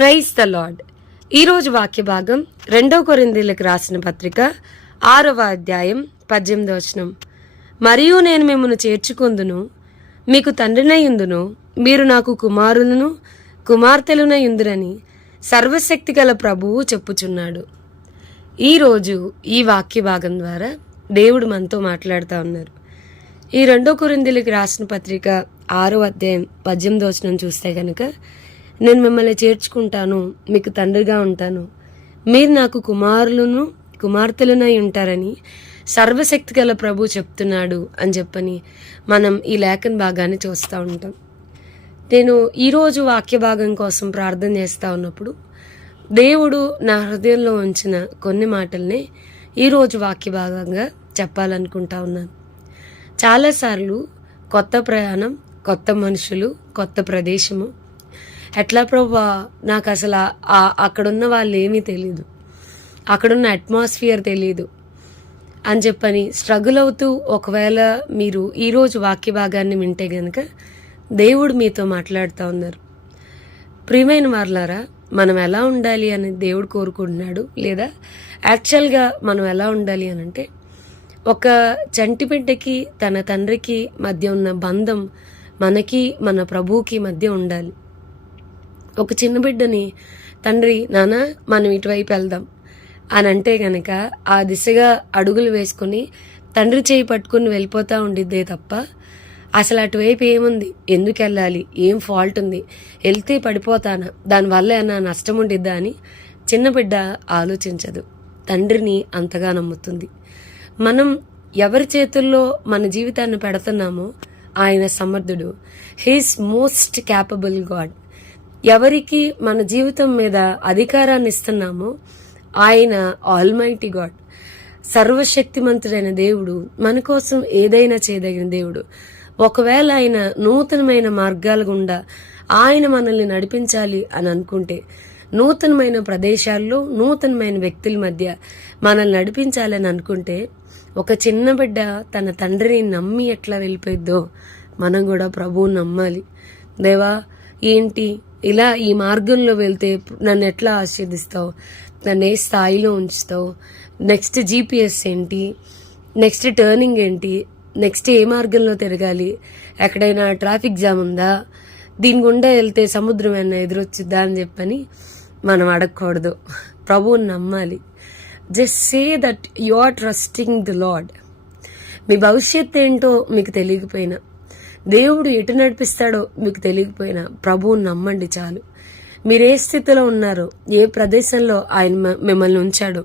Praise the lord ఈరోజు వాక్య భాగం రెండో కొరిందీలకు రాసిన పత్రిక ఆరవ అధ్యాయం పద్దెనిమిది వచనం. మరియు నేను మిమ్మల్ని చేర్చుకుందును మీకు తండ్రినయుందును మీరు నాకు కుమారులను కుమార్తెలునయుందురని సర్వశక్తి గల ప్రభువు చెప్పుచున్నాడు. ఈరోజు ఈ వాక్య భాగం ద్వారా దేవుడు మనతో మాట్లాడుతూ ఉన్నారు. ఈ రెండో కొరిందీలకు రాసిన పత్రిక ఆరో అధ్యాయం పద్దెనిమిది వచనం చూస్తే కనుక నేను మిమ్మల్ని చేర్చుకుంటాను మీకు తండ్రిగా ఉంటాను. మీరు నాకు కుమారులను కుమార్తెలునై ఉంటారని సర్వశక్తి గల ప్రభు చెప్తున్నాడు అని చెప్పని మనం ఈ లేఖన భాగాన్ని చూస్తూ ఉంటాం. నేను ఈరోజు వాక్య భాగం కోసం ప్రార్థన చేస్తూ ఉన్నప్పుడు దేవుడు నా హృదయంలో ఉంచిన కొన్ని మాటల్ని ఈరోజు వాక్య భాగంగా చెప్పాలనుకుంటా ఉన్నాను. చాలాసార్లు కొత్త ప్రయాణం కొత్త మనుషులు కొత్త ప్రదేశము ఎట్లా ప్రభా? నాకు అసలు అక్కడున్న వాళ్ళు ఏమీ తెలియదు అక్కడున్న అట్మాస్ఫియర్ తెలియదు అని చెప్పని స్ట్రగుల్ అవుతూ ఒకవేళ మీరు ఈరోజు వాక్య భాగాన్ని వింటే కనుక దేవుడు మీతో మాట్లాడుతూ ఉన్నారు. ప్రియమైన వార్లారా మనం ఎలా ఉండాలి అని దేవుడు కోరుకుంటున్నాడు లేదా యాక్చువల్గా మనం ఎలా ఉండాలి అని అంటే ఒక చంటి బిడ్డకి తన తండ్రికి మధ్య ఉన్న బంధం మనకి మన ప్రభువుకి మధ్య ఉండాలి. ఒక చిన్న బిడ్డని తండ్రి నాన్న మనం ఇటువైపు వెళ్దాం. అని అంటే గనక ఆ దిశగా అడుగులు వేసుకుని తండ్రి చేయి పట్టుకుని వెళ్ళిపోతూ ఉండిద్దే తప్ప అసలు అటువైపు ఏముంది? ఎందుకు వెళ్ళాలి? ఏం ఫాల్ట్ ఉంది? వెళ్తే పడిపోతానా? దానివల్ల ఏమైనా నష్టం ఉండిద్దా అని చిన్న బిడ్డ ఆలోచించదు. తండ్రిని అంతగా నమ్ముతుంది. మనం ఎవరి చేతుల్లో మన జీవితాన్ని పెడుతున్నామో ఆయన సమర్థుడు. హీస్ మోస్ట్ క్యాపబుల్ గాడ్ ఎవరికి మన జీవితం మీద అధికారాన్ని ఇస్తున్నామో ఆయన ఆల్మైటీ గాడ్ సర్వశక్తిమంతుడైన దేవుడు మన కోసం ఏదైనా చేయదగిన దేవుడు. ఒకవేళ ఆయన నూతనమైన మార్గాల గుండా ఆయన మనల్ని నడిపించాలి అని అనుకుంటే నూతనమైన ప్రదేశాల్లో నూతనమైన వ్యక్తుల మధ్య మనల్ని నడిపించాలని అనుకుంటే ఒక చిన్న బిడ్డ తన తండ్రిని నమ్మి ఎట్లా వెళ్ళిపోయిద్దో మనం కూడా ప్రభువు నమ్మాలి. దేవా ఏంటి ఇలా ఈ మార్గంలో వెళ్తే నన్ను ఎట్లా ఆశీర్దిస్తావు? నన్ను ఏ స్థాయిలో ఉంచుతావు? నెక్స్ట్ జీపీఎస్ ఏంటి? నెక్స్ట్ టర్నింగ్ ఏంటి? నెక్స్ట్ ఏ మార్గంలో తిరగాలి? ఎక్కడైనా ట్రాఫిక్ జామ్ ఉందా? దీని గుండా వెళ్తే సముద్రం ఏమైనా ఎదురొచ్చిద్దా అని చెప్పని మనం అడగకూడదు. ప్రభువుని నమ్మాలి. Just say that you are trusting the Lord మీ భవిష్యత్ ఏంటో మీకు తెలియకపోయినా దేవుడు ఎటు నడిపిస్తాడో మీకు తెలియకపోయినా ప్రభువుని నమ్మండి చాలు. మీరు ఏ స్థితిలో ఉన్నారో ఏ ప్రదేశంలో ఆయన మ- మిమ్మల్ని ఉంచాడో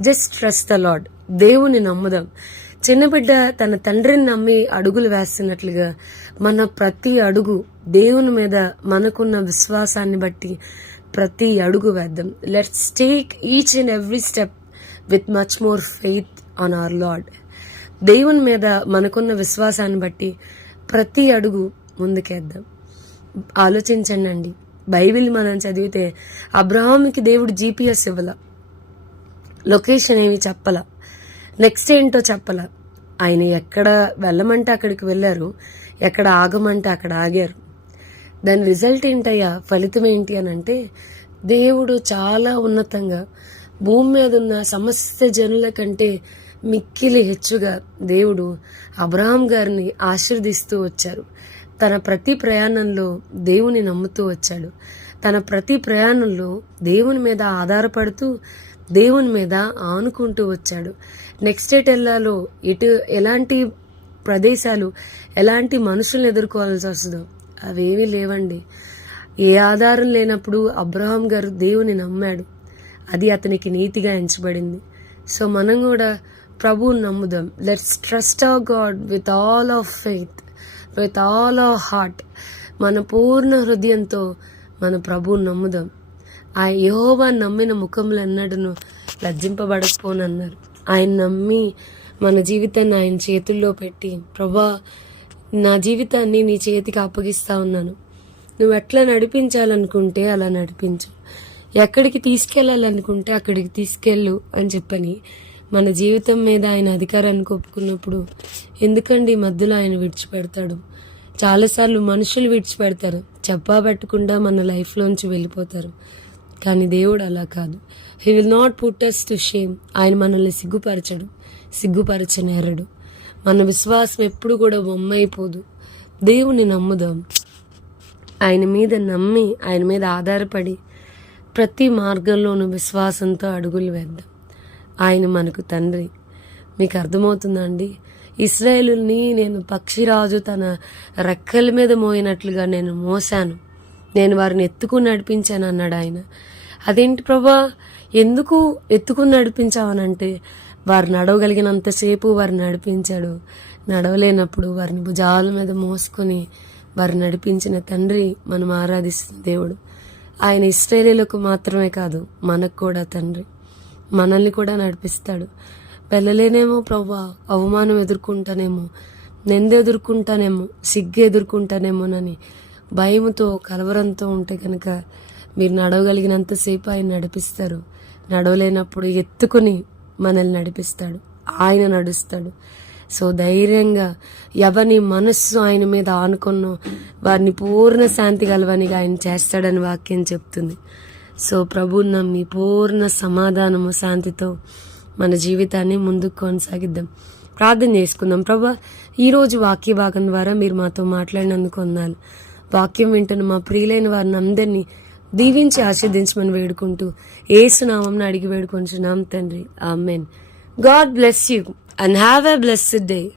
జస్ట్ ట్రస్ట్ ద లాడ్ దేవుని నమ్ముదాం. చిన్న బిడ్డ తన తండ్రిని నమ్మి అడుగులు వేస్తున్నట్లుగా మన ప్రతి అడుగు దేవుని మీద మనకున్న విశ్వాసాన్ని బట్టి ప్రతి అడుగు వేద్దాం. Let's take each and every step with much more faith on our Lord దేవుని మీద మనకున్న విశ్వాసాన్ని బట్టి ప్రతి అడుగు ముందుకేద్దాం. ఆలోచించండి అండి బైబిల్ మనం చదివితే అబ్రహాంకి దేవుడు జీపీఎస్ ఇవ్వాల. లొకేషన్ ఏమి చెప్పల. నెక్స్ట్ ఏంటో చెప్పల. ఆయన ఎక్కడ వెళ్ళమంటే అక్కడికి వెళ్ళారు. ఎక్కడ ఆగమంటే అక్కడ ఆగారు. దాని రిజల్ట్ ఏంటయ్యా? ఫలితం ఏంటి అని అంటే దేవుడు చాలా ఉన్నతంగా భూమి మీద ఉన్న సమస్త జనుల కంటే మిక్కిలి హెచ్చుగా దేవుడు అబ్రహాం గారిని ఆశీర్దిస్తూ వచ్చారు. తన ప్రతి ప్రయాణంలో దేవుని నమ్ముతూ వచ్చాడు. తన ప్రతి ప్రయాణంలో దేవుని మీద ఆధారపడుతూ దేవుని మీద ఆనుకుంటూ వచ్చాడు. నెక్స్ట్ ఎట్ వెళ్ళాలో ఎటు ఎలాంటి ప్రదేశాలు ఎలాంటి మనుషులను ఎదుర్కోవాల్సి వస్తుందో అవేమీ లేవండి. ఏ ఆధారం లేనప్పుడు అబ్రహాం గారు దేవుని నమ్మాడు. అది అతనికి నీతిగా ఎంచబడింది. సో మనం కూడా ప్రభువు నమ్ముదాం. Let's trust our God with all of faith with all of heart మన పూర్ణ హృదయంతో మన ప్రభువు నమ్ముదాం. ఆ యహోవా నమ్మిన ముఖంలో ఎన్నడను లజ్జింపబడకపోనన్నారు. ఆయన నమ్మి మన జీవితాన్ని ఆయన చేతుల్లో పెట్టి ప్రభా నా జీవితాన్ని నీ చేతికి అప్పగిస్తా ఉన్నాను. నువ్వు ఎట్లా నడిపించాలనుకుంటే అలా నడిపించు. ఎక్కడికి తీసుకెళ్ళాలనుకుంటే అక్కడికి తీసుకెళ్ళు అని చెప్పని మన జీవితం మీద ఆయన అధికారాన్ని ఒప్పుకున్నప్పుడు ఎందుకండి మధ్యలో ఆయన విడిచిపెడతాడు? చాలాసార్లు మనుషులు విడిచిపెడతారు. చెప్పా పెట్టకుండా మన లైఫ్లోంచి వెళ్ళిపోతారు. కానీ దేవుడు అలా కాదు. He will not put us to shame ఆయన మనల్ని సిగ్గుపరచడు. సిగ్గుపరచనేరడు మన విశ్వాసం ఎప్పుడు కూడా బొమ్మైపోదు. దేవుని నమ్ముదాం. ఆయన మీద నమ్మి ఆయన మీద ఆధారపడి ప్రతి మార్గంలోనూ విశ్వాసంతో అడుగులు వేద్దాం. ఆయన మనకు తండ్రి. మీకు అర్థమవుతుందా అండి ఇస్రాయేలుని నేను పక్షిరాజు తన రెక్కల మీద మోయినట్లుగా నేను మోసాను నేను వారిని ఎత్తుకుని నడిపించాను అన్నాడు ఆయన. అదేంటి ప్రభా? ఎందుకు ఎత్తుకుని నడిపించావనంటే వారు నడవగలిగినంతసేపు వారు నడిపించాడు. నడవలేనప్పుడు వారిని భుజాల మీద మోసుకొని వారు నడిపించిన తండ్రి మనం ఆరాధిస్తున్న దేవుడు. ఆయన ఇస్రాయేలీలకు మాత్రమే కాదు మనకు కూడా తండ్రి. మనల్ని కూడా నడిపిస్తాడు. వెళ్ళలేనేమో ప్రభా అవమానం ఎదుర్కొంటానేమో నింద ఎదుర్కొంటానేమో సిగ్గు ఎదుర్కొంటానేమోనని భయముతో కలవరంతో ఉంటే కనుక మీరు నడవగలిగినంతసేపు ఆయన నడిపిస్తారు. నడవలేనప్పుడు ఎత్తుకుని మనల్ని నడిపిస్తాడు. ఆయన నడుస్తాడు. సో ధైర్యంగా ఎవరిని మనస్సు ఆయన మీద ఆనుకున్నో వారిని పూర్ణ శాంతి కలవనిగా ఆయన చేస్తాడని వాక్యం చెప్తుంది. సో ప్రభు నమ్మి పూర్ణ సమాధానము శాంతితో మన జీవితాన్ని ముందుకు కొనసాగిద్దాం. ప్రార్థన చేసుకుందాం. ప్రభా ఈరోజు వాక్య భాగం ద్వారా మీరు మాతో మాట్లాడినందుకు వందాలు. వాక్యం వింటున్న మా ప్రియులైన వారిని అందరినీ దీవించి ఆశీర్దించమని వేడుకుంటూ ఏసునామం అడిగి వేడుకుంటున్నాం తండ్రి. Amen. God bless you and have a blessed day.